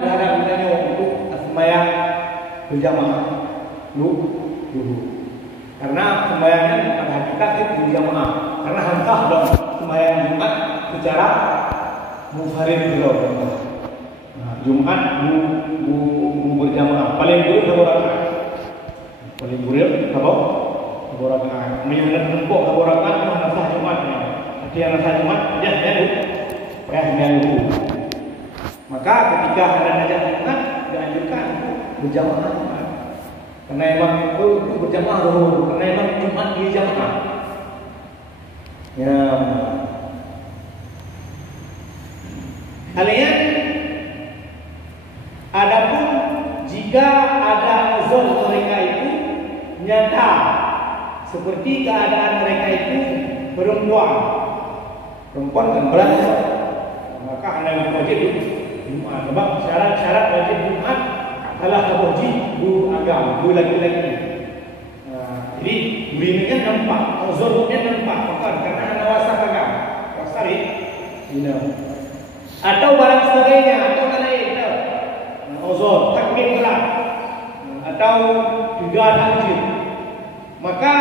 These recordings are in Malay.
Berhadap kitanya untuk sembahyang berjamaah dulu. Karena sembahyangnya pada hakikat itu berjamaah. Karena hantah dong sembahyang Jumat secara munfarid dulu. Nah, Jumat berjamaah paling buruk 2 rakaat. Paling buruk apa? 2 rakaat. Menyunnah tempoh 2 rakaat menasah Jumat. Artinya nasah Jumat dia dulu. Maka ketika ada najat Jumat dianjurkan berjamaah. Karena memang itu berjamaah dulu. Karena memang Jumat di jamaah. Ya. Kalian adapun jika ada uzur mereka itu nyata seperti keadaan mereka itu perempuan kan berangkat, maka anda wajib Jumat. Sebab syarat-syarat wajib Jumat adalah wajib dua agama, dua laki-laki. Jadi berinya nampak, uzurnya nampak, bukan karena ada wasa agama, wasari, atau barang sebagainya, atau lain, uzur, takbir kelam, atau juga takjil. Maka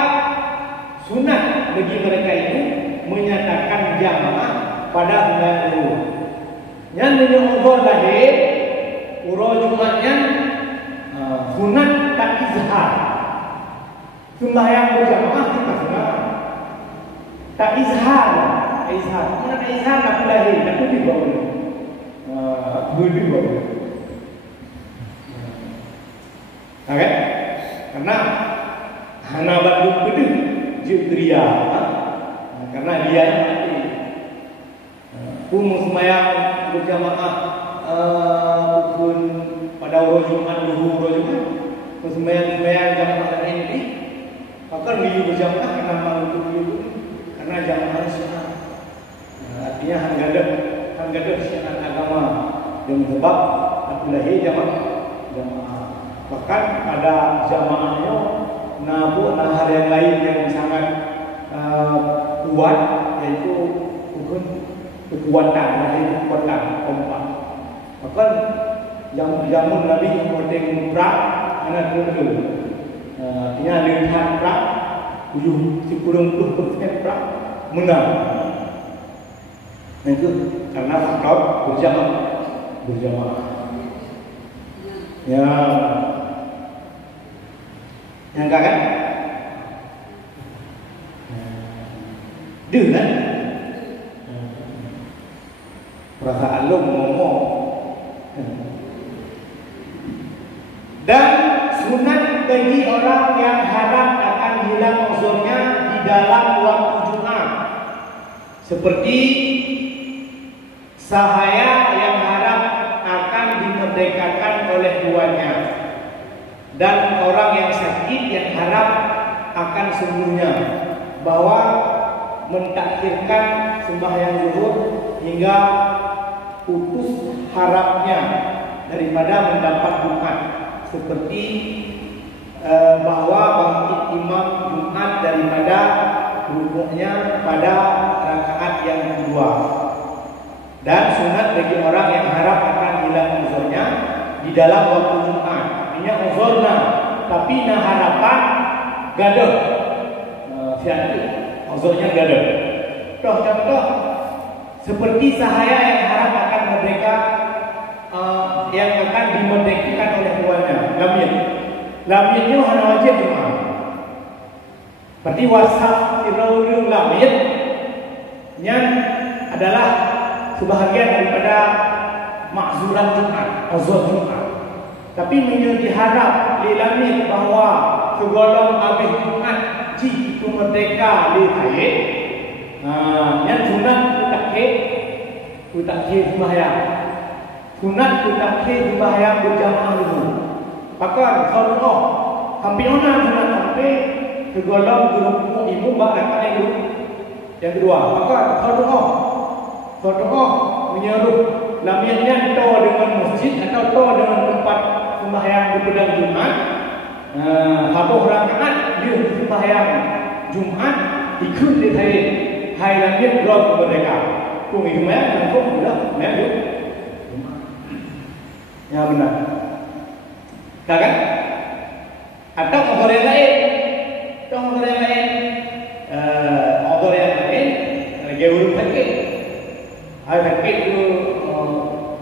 sunat bagi mereka itu menyatakan jamaah pada bulan Uru. Yang menyuruh lahir Uru Jumatnya sunat tak izhar. Sembahyang berjamaah kita sunat tak izhar. Mana izhar tak lahir, tak boleh bawa. Boleh bawa. Okay? Karena hana batu pedih jitria. Karena dia yang mati. Sembahyang berjamaah pun pada hari Jumat sembahyang jamaah lain ini. Maka dia berjamaah kenapa untuk itu? Karena jamaah sunat. Artinya hanggadah syiar agama yang sebab lahir jamaah. Bahkan pada jamaahnya hal yang lain yang sangat kuat, yaitu kekuatan kompak. Bahkan zaman Nabi yang merdeka perang anak dulu, artinya lihat perang 70% perang menang. Itu karena faktor berjamaah. Ya. Yang kan? Dengan perasaan lo ngomong. Dan sunat bagi orang yang harap akan hilang uzurnya di dalam waktu Jumat, seperti sahaya yang harap akan dimerdekakan oleh tuannya, dan orang yang sakit yang harap akan sembuhnya, bahwa mentakhirkan sembahyang zuhur hingga putus harapnya daripada mendapat Jumat, seperti bahwa bangkit imam Jumat daripada rukuknya pada rakaat yang kedua. Dan sunat bagi orang yang harap akan hilang uzurnya di dalam waktu Jumat. Artinya uzurna, tapi nah harapan gaduh. Siapa uzurnya gaduh. Contoh seperti sahaya yang harap akan merdeka, yang akan dimerdekakan oleh tuannya. Lamiyatnya hanya wajib Jumat. Seperti wasaf iraulul lamiyat yang adalah sebahagian daripada makzuran Jumat, uzur Jumat. Tapi diharap lilamit bahawa segolong habis Jumat jika merdeka lihat. Yang sunat utakhir sembahyang. Sunat utakhir sembahyang berjamaah dulu. Bahkan kalau hampir sunat sampai segolong rukuk imam rakaat yang kedua. Bahkan kalau menyeruh lamiyatnya to dengan masjid atau to dengan tempat sembahyang di pedang Jumat. Habis rakaat dia sembahyang Jumat ikut di hai lamiyat drop mereka. Kung itu dan kung sudah Ya benar. Kan? Atau motor yang lain. Motor yang lain lagi urut sakit. Ada sakit tu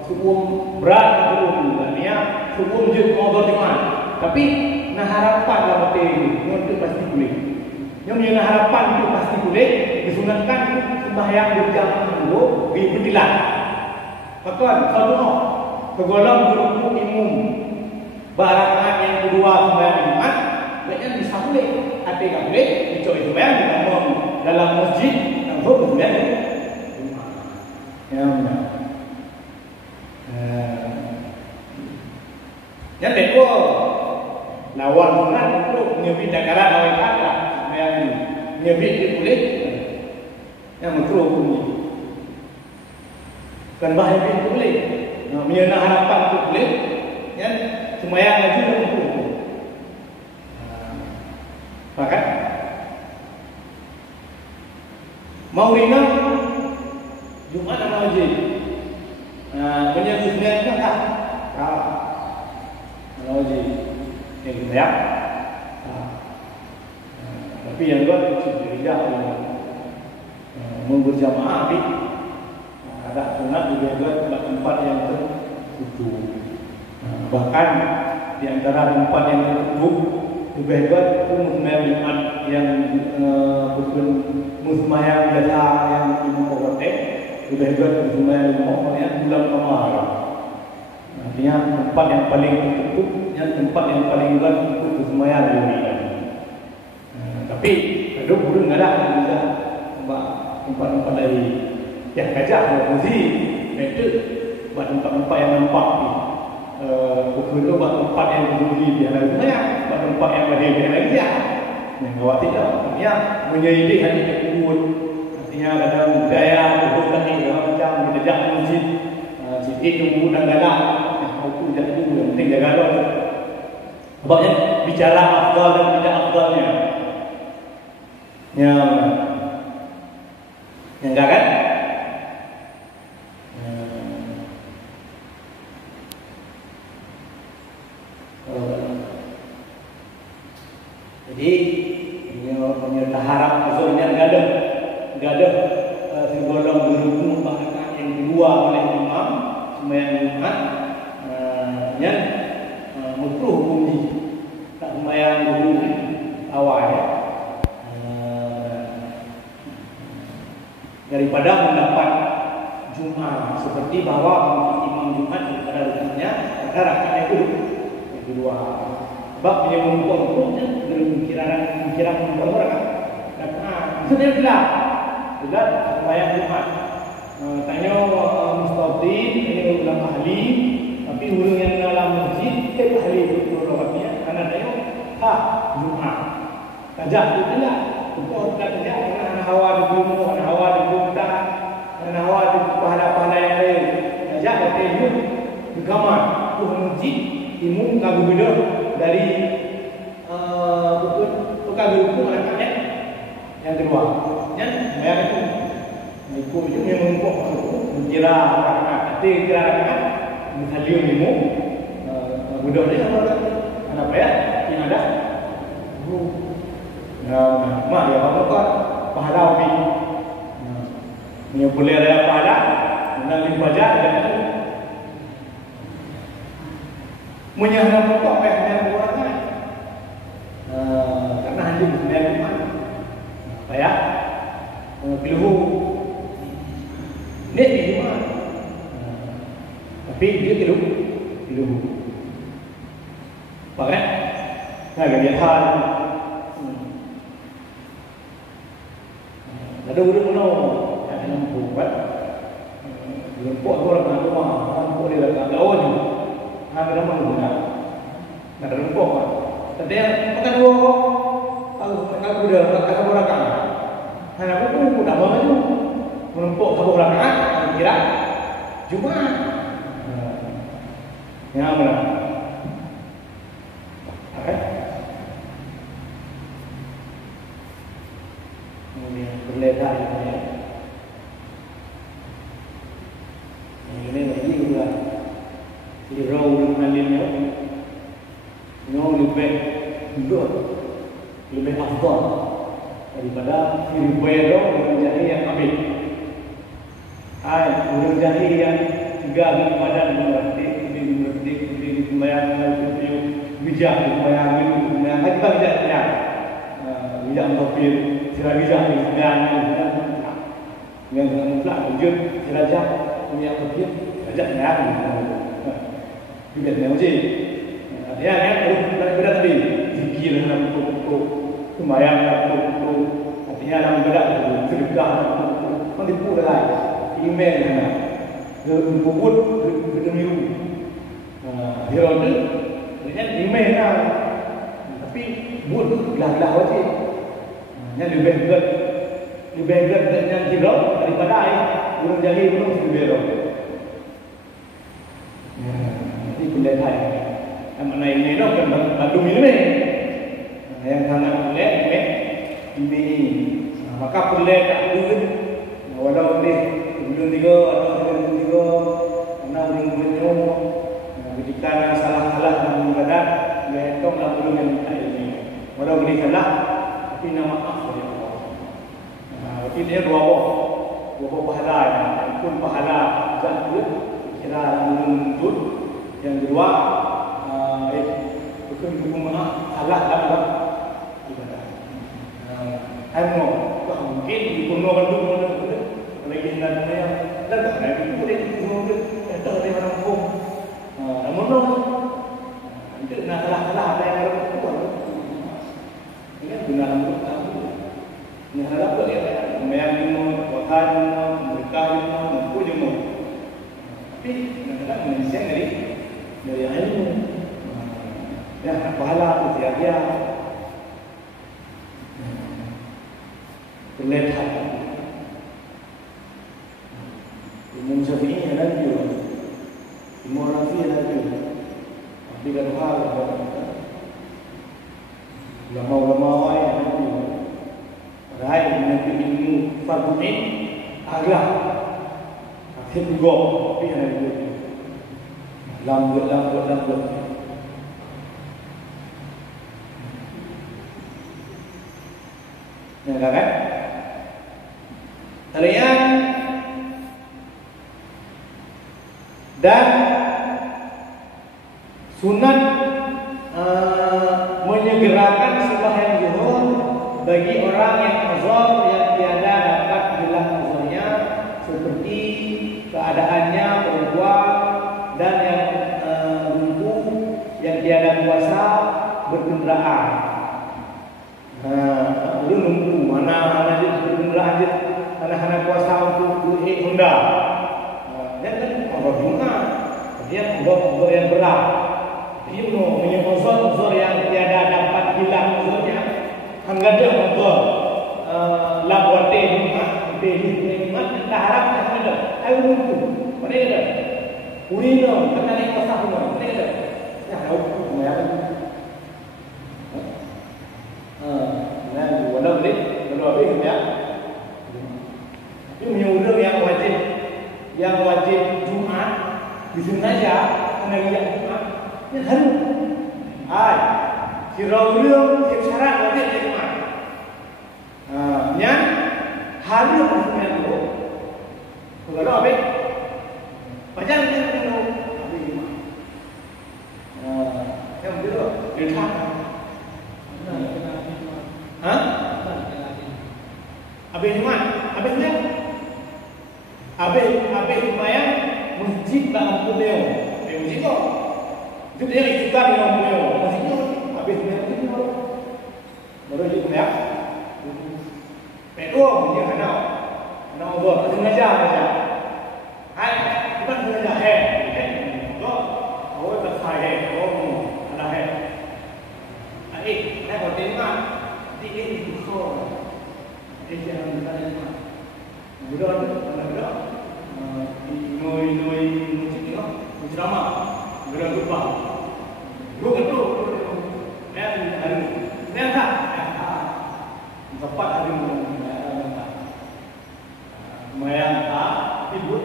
cukup berat tu, artinya cukup je motor cuma. Tapi nah harapan lah mati itu pasti boleh. Yang punya harapan itu pasti boleh disunatkan sembahyang berjamaah dulu di petilan. Maka kalau segolong guru imum barakat yang kedua sembahyang Jumat, baiknya bisa boleh. Ada yang boleh dicoba sembahyang dalam masjid atau sembahyang Jumat. Ya benar. Yang kedua lawan sunat untuk menyebut dakaran awal kata yang menyebut dia boleh yang makruh pun kan bahaya itu boleh menyena harapan itu boleh kan sembahyang lagi makruh maka mau rina Jumat atau wajib menyebut sembahyang kan tak wajib ya. Tapi yang dua tidak berjamaah ada sunat juga tempat yang tertutup. Bahkan di antara tempat yang tertutup lebih buat muslimat yang bukan musmayang biasa yang memperoleh lebih buat musmayang yang bulan Ramadan. Artinya tempat yang paling tertutup, yang tempat yang paling luas untuk sembahyang di dunia. Tapi ada burung ada juga tempat-tempat dari yang gajah mesti itu buat tempat-tempat yang nampak ni. Bukan tu buat tempat yang berduri di dalam sembahyang, buat tempat yang ada di dalam dia. Yang awak tidak, artinya menyelidik hati kebun. Artinya ada budaya, hukum ni macam kita jaga masjid, sikit tunggu dan galak. Aku jangan dulu, yang penting jaga doa. Sebabnya bicara afdal dan tidak afdalnya. Yang enggak kan? Jadi ini harap maksudnya enggak ada segolong berhubung bahkan yang kedua oleh imam sembahyang Jumat yang makruh hukumnya tak sembahyang dulu awal daripada mendapat Jumat seperti bahwa imam Jumat pada rukunnya pada rakaat yang kedua sebab dia mengumpulnya dalam kiraan orang maksudnya bila sembahyang Jumat tanya mustafid ini ulama ahli tapi orang yang dalam masjid tidak ahli ulama karena tanya Jumat tajak itu tidak untuk tajak kerana hawa di gunung, hawa di gunung, kerana hawa di pahala-pahala yang lain tajak kata itu di kamar itu masjid imum kagu beda dari kagu hukum anaknya yang kedua yang bayar itu itu memang kira kira misalnya imum budak dia apa ya yang ada mak ya apa pahala api yang boleh ada pahala menang baca dan menyahara pokok apa yang orang karena hanya sebenarnya apa ya pilih ini di mana tapi dia pilih pakai nah kegiatan ada urut mana yang buat lempok orang rumah orang boleh datang lawan ada nama guna ada lempok tapi yang makan dua kalau udah makan orang kan hanya aku mudah banget tu melempok satu rakaat kira Jumat ya benar berledah ini lagi juga di row mengalimnya lebih hidup, lebih afdal daripada riwayat orang jahil yang ambil. Orang jahil yang tinggal di badan mengerti membayangkan itu bijak membayangkan kita bijaknya bijak mengkopir sila bijak yang mutlak wujud sila punya kopir bijaknya bijaknya uji ya berat tadi zikir dalam buku membayangkan buku artinya dalam berat sedekah menipu dah email kebut kedemiru hero tu dengan email lah tapi buat tu belah-belah wajib yang lebih berat dengan hero daripada burung jahil burung sebero ini pendekatan yang mana ini tu kan batu ini yang sangat boleh ini maka boleh tak boleh walau ni belum tiga atau tiga karena belum ketika ada salah-salah dalam ibadat dia tolak belum yang minta ini walau beri salah tapi nama maaf dari Allah. Berarti dia dua pahala pun pahala juga kira menuntut yang kedua bukan maaf salah dalam ibadat. Mungkin dipenuhkan dulu lagi nanti dan ada itu boleh dipenuhkan ada orang hukum. Namun itu salah apa yang orang itu ini benar menurut aku. Ini harap boleh memang wakil mereka mampu jemu. Tapi kadang Malaysia dari ilmu ya pahala tiada terlihat. Imam Syafi'i ada juga, Imam Rafi ada juga. Tapi kalau hal ulama-ulama yang ada juga. Padahal nanti ilmu fardu'in agak akhir juga, tapi ada juga. Lambat. Ya kan? Kalian dan sunat menyegerakan sembahyang zuhur bagi orang yang uzur yang tiada dapat hilang uzurnya seperti keadaannya perempuan dan yang lumpuh yang tiada kuasa berkendaraan. Belum lumpuh mana dia berkendaraan dia anak-anak kuasa untuk Honda. Dan orang Jumat dia uzur yang berat. Dia punya uzur yang tiada dapat hilang uzurnya. Hangga dia uzur labuate Jumat, Jumat kita harap ada. Ayo lumpuh. Mana ada? Urino kena ni kuasa Honda. Mana ada? Ya, tahu ya. Nah, walau boleh ya. Ini punya uzur yang wajib Jumat di sini saja kena lihat Jumat ini harus siraulium syarat wajib Jumat yang harus Jumat itu kalau apa macam ni kalau apa Jumat yang betul letak apa Jumat apa Jumat Abe lumayan masjid tak mampu dia. Masjid tu. Itu dia kita di mampu dia. Masjid tu. Abe lumayan tu. Baru dia punya. Pedua dia kena. Kena ubah. Kena ngajar aja. Hai, kita kena ngajar. Tu. Oh, tak saya. Oh, ada hai. Hai hotel mah. Ini besar. Ini jangan bertanya. Budak tu, anak budak, noi musik ni kan, musik drama, budak lupa, bukan tu, dan tak, sempat ada mayang tak, tapi buat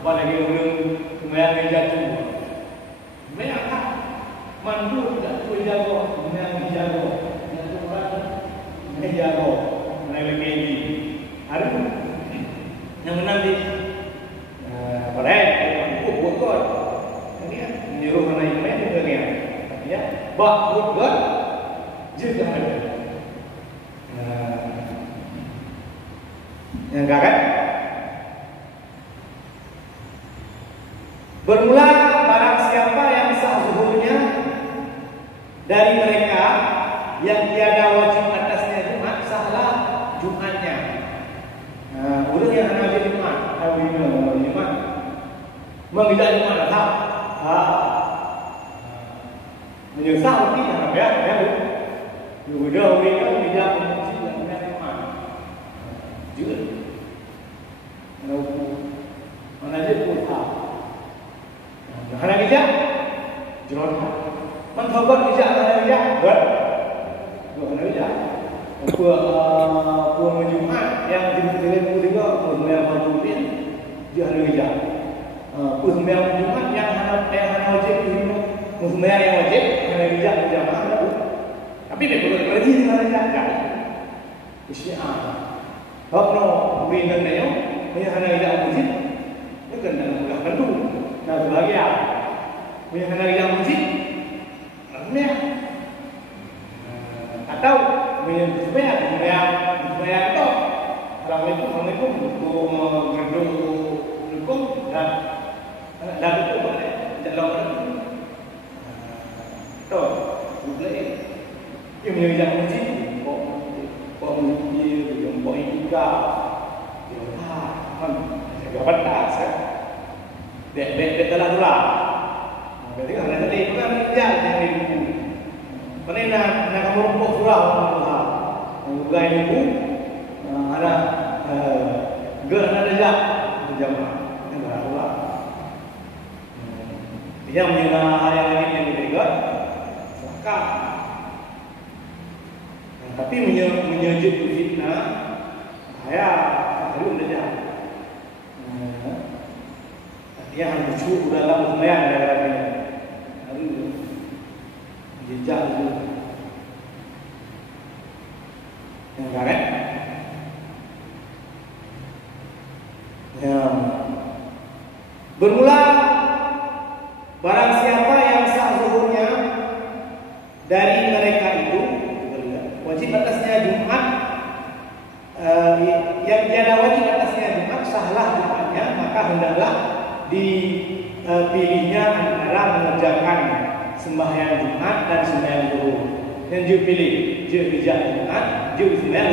apa lagi orang sembahyang gereja tu. Sembahyang tak mandu tak tu jago, sembahyang jago. Yang tu orang jago, mereka ini. Ada yang menang di Perhatian, buat kot. Menyuruh orang lain main juga kan. Ya, buat kot. Juga ada. Yang kan? Bermula barang siapa yang sah zuhurnya dari mereka yang tiada wajib atasnya Jumat, sahlah Jumatnya. Udah yang hanya wajib Jumat, Jumat. Mengidak Jumat datang. Menyesal berarti ya. Udah mereka tidak mengusir dan Jumat. Juga. Mana aja pun tak. Hana bijak, jeron. Mentobat bijak hana bijak, buat. Hana bijak. Puan Jumat yang dibutuhkan juga sembahyang wajib dia hana bijak. Puan sembahyang Jumat yang hana wajib itu sembahyang yang wajib hana bijak berjamaah. Tapi dia perlu kerja dengan bijak. Isya. Kalau beriman dia, dia hana bijak wajib. Dia kena mudah tentu. Nah, sebahagia punya kena yang masjid ramai atau punya sembahyang itu Assalamualaikum untuk gedung dukung dan itu boleh jalan itu boleh yang punya masjid kok juga jaga batas kan. Dia telah dulu. Berarti kan ada tadi bukan kerja yang ibu. Karena nak kamu rumput surah Allah. Juga ibu ada ger ada jak jamaah. Yang Allah. Dia punya hari lagi yang ketiga. Zakat. Tapi menyujuk fitnah. Saya harus belajar. Dia harus cukup dalam sembahyang daerahnya. Harus jejak itu. Yang karet. Ya. Bermula barang siapa yang sah zuhurnya dari mereka itu wajib atasnya Jumat. Yang tiada wajib atasnya Jumat, sahlah Jumatnya, maka hendaklah dipilihnya antara mengerjakan sembahyang Jumat dan sembahyang zuhur. Yang dia pilih, dia bijak Jumat, dia sembahyang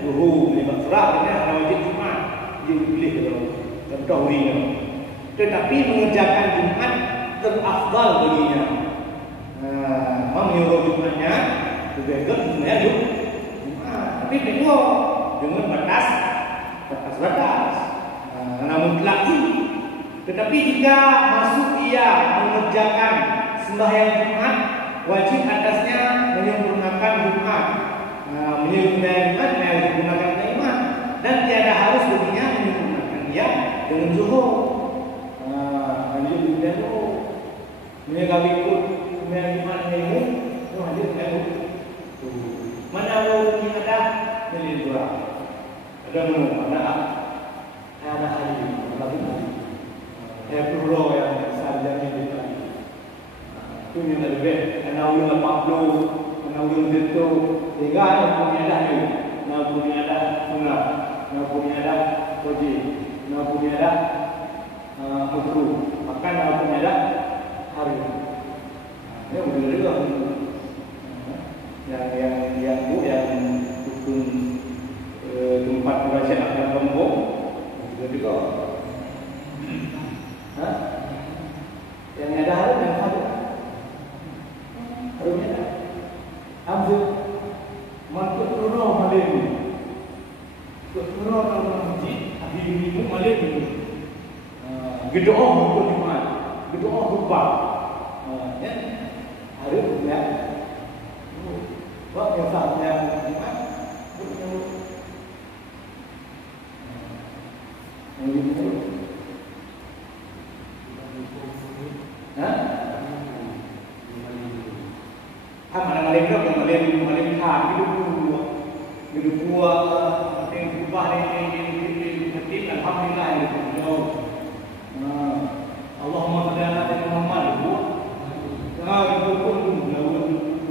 zuhur. Lima surah ini ada wajib Jumat, dia pilih contoh ini. Tetapi mengerjakan Jumat terafdal baginya. Menyuruh Jumatnya juga sembahyang Jumat. Tapi tengok dengan batas. Namun lagi. Tetapi jika masuk ia mengerjakan sembahyang Jumat, wajib atasnya menyempurnakan Jumat. Menyempurnakan Jumat dan tiada harus baginya menyempurnakan dia dengan zuhur. Lanjut dia tu, kalau ikut sembahyang Jumat ini, wajib kan? Mana yang ada milih dua. Ada mana? Ada hari. Perlu yang sarjana itu lagi. Itu yang lebih. Karena ulun 40, karena ulun itu, tiga yang punya dah ni, yang punya dah sunnah, yang punya dah wajib, yang punya dah makruh, makan yang punya dah hari. Ini boleh juga. Yang dukun tempat kerajaan akan rembuk, juga. Yang ada harus yang ada. Harusnya ada. Ambil mantuk turun malam. Turun dalam masjid, habis minggu malam itu. Gedoa untuk Jumat, gedoa lupa. Ya, harusnya. Waktu yang saatnya Jumat, yang itu. merekaขาดไม่รู้กลัวเป็นผู้ว่าในที่แต่ทำไม่ได้เรา Allahumma salli ala sayyidina Muhammad itu pun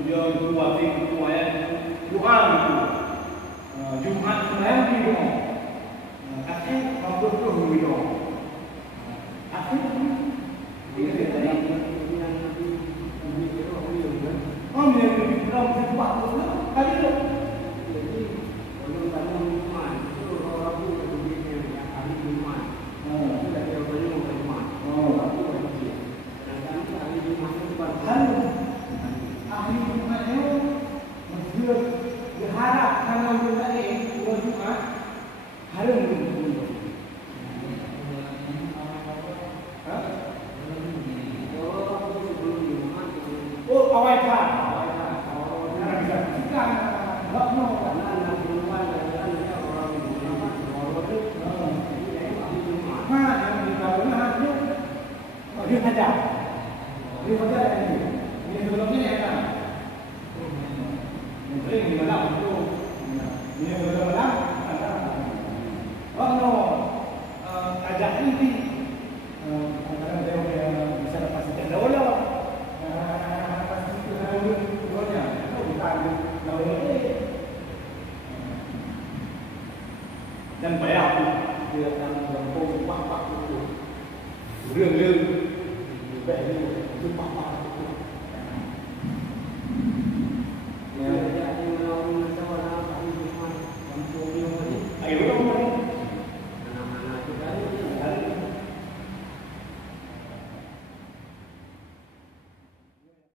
dia buat itu ayat doa itu Jumat semalam itu kasih mampu tu itu kasih dia tadi yang lebih kurang sebab tu kali tu jadi kalau kamu Jumat itu orang tu yang hari Jumat sudah dia balik ke rumah ahli Jumat itu masjid berharap kalau kita ini buat Jumat harus oh awal kan bisa kan tak mau karena Jumat dan orang yang di dalamnya dia saja ini sebelumnya ya kan ini di dalam itu ini di dalam no ajak ini antara dia bisa dapat sekian dolar pasti itu dolarnya itu bukan dolar dan bayar dia akan berpuluh pak itu รื่องแบบนี้คือปาก